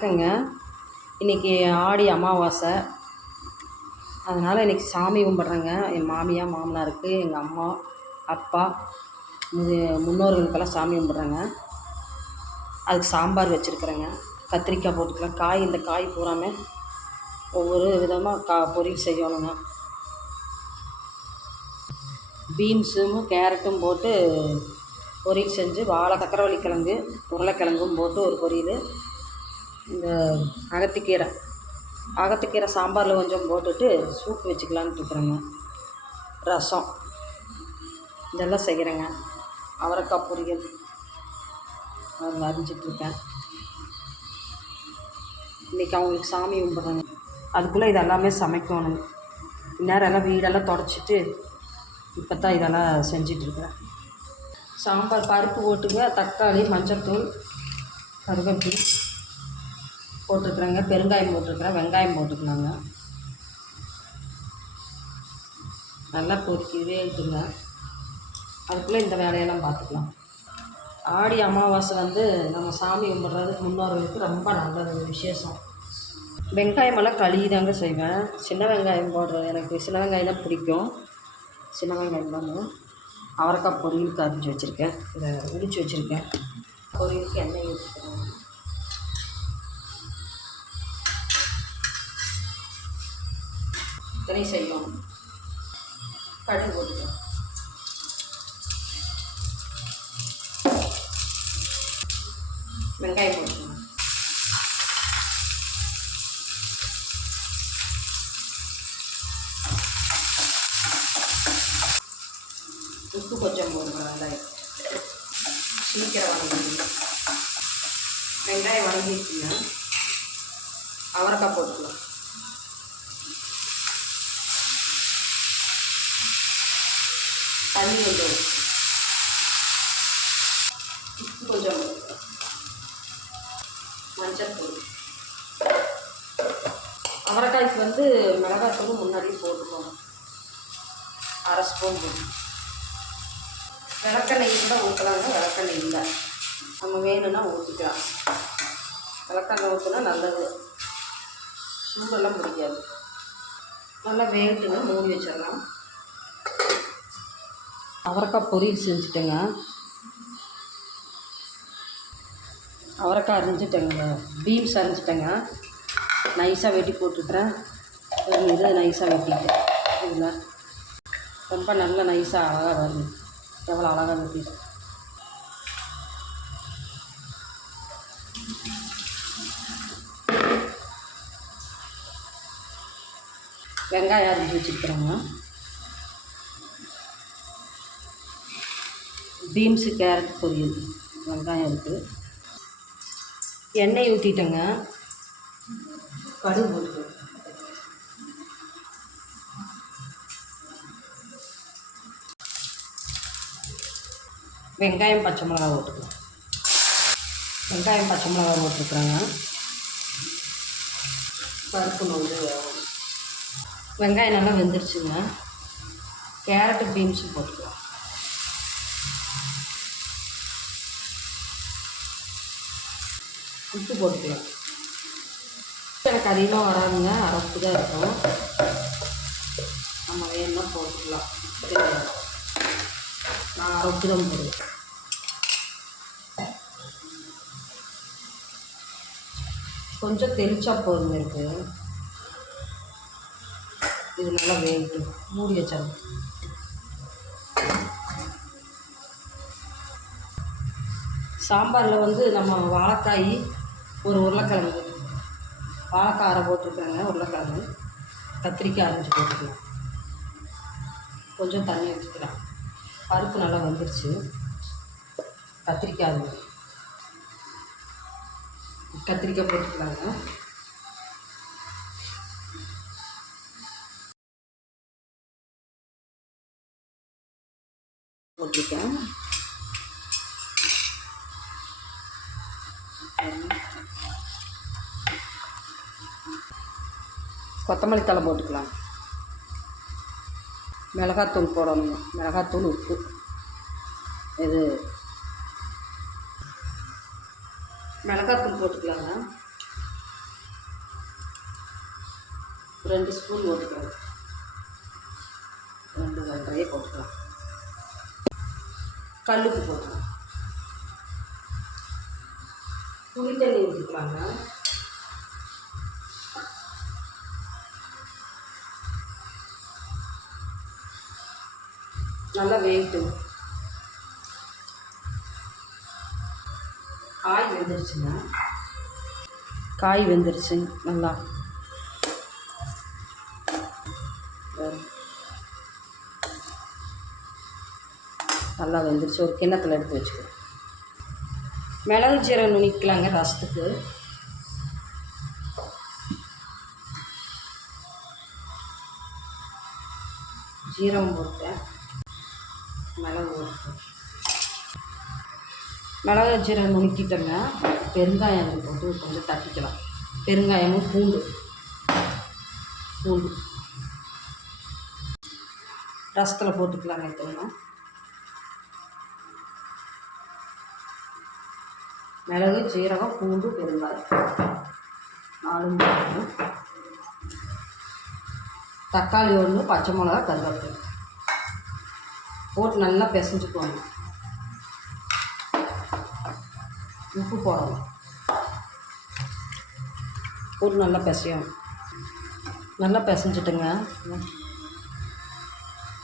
வணக்கங்க இன்றைக்கி ஆடி அமாவாசை. அதனால் இன்றைக்கி சாமி கும்பிட்றேங்க. என் மாமியார் மாமனாருக்கு எங்கள் அம்மா அப்பா முன்னோர்களுக்கெல்லாம் சாமி கும்பிட்றேங்க. அதுக்கு சாம்பார் வச்சுருக்குறேங்க. கத்திரிக்காய் போட்டுக்கலாம். காய் இந்த காய் பூராமே ஒவ்வொரு விதமாக கா பொரியல் செய்யணுங்க. பீன்ஸும் கேரட்டும் போட்டு பொரியல் செஞ்சு வாழை சக்கரவள்ளி கிழங்கு உருளைக்கிழங்கும் போட்டு ஒரு பொரியல். இந்த அகத்திக்கீரை. அகத்திக்கீரை சாம்பாரில் கொஞ்சம் போட்டுட்டு சூப் வச்சுக்கலான்ட்டு இருக்கிறேங்க. ரசம். இதெல்லாம் செய்கிறேங்க. அவரைக்காய் பொரியல். அது அரிஞ்சிட்ருக்கேன் இன்றைக்கி அவங்களுக்கு சாமி கும்பிட்றாங்க. அதுக்குள்ளே இதெல்லாமே சமைக்கணுங்க இந்நேரம் எல்லாம் வீடெல்லாம் தொடச்சிட்டு இப்போ தான் இதெல்லாம் செஞ்சிட்ருக்குறேன் சாம்பார் பருப்பு போட்டுங்க. தக்காளி மஞ்சள்தூள் கருவேப்பிலை. போட்டுருக்குறேங்க பெருங்காயம் போட்டிருக்குறேன் வெங்காயம் போட்டுக்கலாங்க. நல்லா கொதிக்க இருக்குங்க. அதுக்குள்ளே இந்த வேலையெல்லாம் பார்த்துக்கலாம். ஆடி அமாவாசை வந்து நம்ம சாமி கும்பிட்றது முன்னோர்களுக்கு ரொம்ப நல்லது விசேஷம். வெங்காயமெல்லாம் கழுவி தாங்க செய்வேன். சின்ன வெங்காயம் போடுறது எனக்கு சின்ன வெங்காயம் தான் பிடிக்கும். சின்ன வெங்காயம் தாங்க அவரைக்காய் பொரியலுக்கு அரிஞ்சு வச்சுருக்கேன். இதை உரிச்சு வச்சுருக்கேன். பொரியலுக்கு எண்ணெய் ஊற்றிக்கிறேன். இத்தனை செய்யும்? கடுகு போட்டுக்கலாம் வெங்காயம் போட்டுக்கணும் உப்பு கொஞ்சம் போடுங்க வெங்காயம் சீக்கிரம் வதங்கிடுங்க. வெங்காயம் வதங்கிடுச்சுங்க அவரைக்காய் போட்டுக்கலாம் தண்ணி கொஞ்சம் உப்பு கொஞ்சம் மஞ்சள் அவரைக்காய்க்கு வந்து மிளகாத்தூள் முன்னாடியே போட்டுக்கோங்க. அரை ஸ்பூன் போட்டு விளக்கெண்ணெய் கூட ஊற்றலாங்க விளக்கெண்ணெய் இல்லை. நம்ம வேணும்னா ஊற்றிக்கலாம் விளக்கெண்ணெய் ஊற்றினா நல்லது. சூடெல்லாம் பிடிக்காது. நல்லா வேகட்டுங்க மூடி வச்சிடலாம். அவரைக்காய் பொரியல் செஞ்சுட்டேங்க. அவரைக்காய் அரிஞ்சிட்டேங்க. பீன்ஸ் அரிஞ்சிட்டேங்க. நைஸாக வெட்டி போட்டுக்கிறேன். இது நைஸாக வெட்டிட்டேன். இதில் ரொம்ப நல்ல நைஸாக அழகாக வருது. எவ்வளோ அழகாக வெட்டி வெங்காயம் அரிஞ்சு வச்சுருக்குறோங்க. பீன்ஸு கேரட் பொரியல். வெங்காயம் இருக்குது எண்ணெய் ஊற்றிட்டேங்க கடுகு போட்டு வெங்காயம் பச்சை மிளகா போட்டுக்கலாம். வெங்காயம் பச்சை மிளகா போட்டுருக்குறேங்க. பருப்பு வேகணும். வெங்காயம் நல்லா வெந்துருச்சுங்க. கேரட்டு பீன்ஸும் போட்டுக்கலாம். உப்பு போட்டுக்கலாம். எனக்கு அதிகமாக வராதுங்க அரைப்பு தான் இருக்கும் நம்ம வேணும்னா போட்டுக்கலாம். நான் அரைப்பு தான் போடுவேன். கொஞ்சம் தெளிச்சா போதுங்க இருக்கு இது நல்லா வேகட்டும். மூடி வச்சாங்க சாம்பாரில் வந்து நம்ம வாழைக்காய் ஒரு உருளைக்கிழங்கு வாழைக்காய் அரை போட்டிருக்கேங்க உருளைக்கிழங்கு. கத்திரிக்காய் அரைஞ்சி போட்டுக்கலாம். கொஞ்சம் தண்ணி ஊற்றிக்கலாம் பருப்பு நல்லா வந்துருச்சு. கத்திரிக்காய் கத்திரிக்காய் போட்டுக்கலாங்க. கொத்தமல்லி தழை போட்டுக்கலாம். மிளகாத்தூள் போடணும். மிளகாத்தூள் உப்பு. இது மிளகாத்தூள் போட்டுக்கலாங்க ரெண்டு ஸ்பூன் போட்டுக்கலாம். ரெண்டு ரெண்டரையே போட்டுக்கலாம். கல்லுக்கு போட்டுக்கலாம். புளி தண்ணி ஊற்றிக்கலாங்க நல்லா வேகட்டும். காய் வெந்துருச்சுங்க. காய் வெந்துருச்சு நல்லா. நல்லா வெந்துருச்சு. ஒரு கிண்ணத்தில் எடுத்து வச்சுக்கலாம் மிளகு ஜீரகம் நுணிக்கலாங்க ரசத்துக்கு ஜீரகம் போட்டு மிளகு போட்டேன் மிளகு ஜீரகம் நுணுக்கிட்டோம்னா பெருங்காயம் அதில் போட்டு கொஞ்சம் தட்டிக்கலாம். பெருங்காயமும் பூண்டு. பூண்டு. ரசத்தில் போட்டுக்கலாங்க இப்போங்க மிளகு சீரகம் பூண்டு பெருங்காயம். நாலு போடணும் தக்காளி ஒன்று பச்சை மிளகா கருவேப்பிலை. போட்டு நல்லா பிசைஞ்சுக்கோங்க. உப்பு போடணும். ஒரு நல்லா பிசையும் நல்லா பிசைஞ்சிட்டுங்க.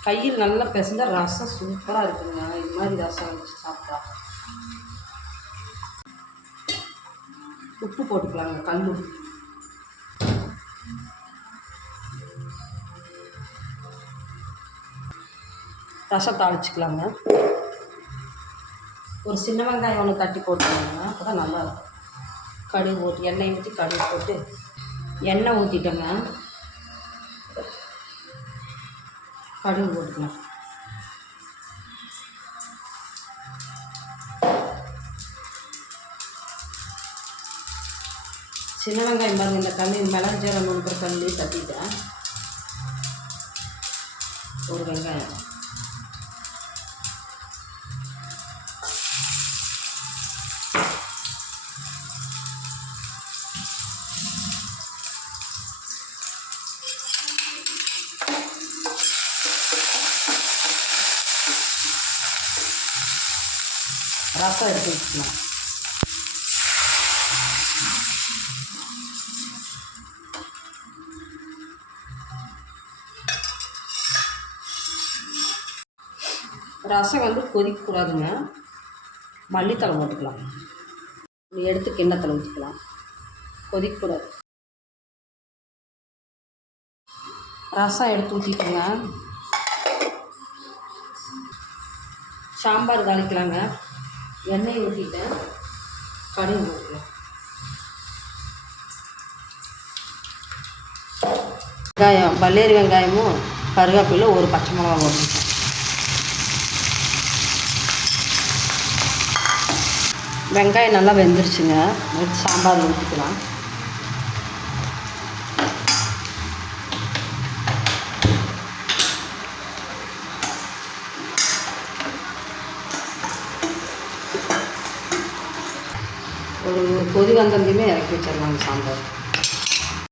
கையில் நல்லா பிசைஞ்சால் ரசம் சூப்பராக இருக்குங்க. இது மாதிரி ரசம் வச்சு சாப்பிட்டா. உப்பு போட்டுக்கலாங்க கல் உப்பு. ரசம் தாளிச்சிக்கலாங்க. ஒரு சின்ன வெங்காயம் ஒன்று தட்டி போட்டுக்கலாங்க அப்போ தான் நல்லா இருக்கும். கடுகு போட்டு எண்ணெய் ஊற்றி கடுகு போட்டு எண்ணெய் ஊற்றிட்டோங்க கடுகு போட்டுக்கலாம். சின்ன வெங்காயம் பாருங்க இந்த கல் மிளகு ஜீரம் நுணுக்கிற கல்லி தட்டிட்டேன் ஒரு வெங்காயம். ரசம் எடுத்து வச்சுக்கலாம். ரசம் வந்து கொதிக்கக்கூடாதுங்க. மல்லித்தலை போட்டுக்கலாம். எடுத்து கிண்ணத்தில் ஊற்றிக்கலாம் கொதிக்கக்கூடாது. ரசம் எடுத்து ஊற்றிக்கோங்க சாம்பார் தாளிக்கலாங்க. எண்ணெய் ஊற்றிட்டேன் கடுகு போட்டுக்கலாம் வெங்காயம் பல்லேரி வெங்காயமும் கருவேப்பிலை ஒரு பச்சை மிளகா போட்டுருக்கேன் வெங்காயம் நல்லா வெந்துருச்சுங்க. சாம்பார் ஊற்றிக்கலாம் ஒரு கொதி வந்ததையுமே இறக்கி வச்சிடலாங்க சாம்பார்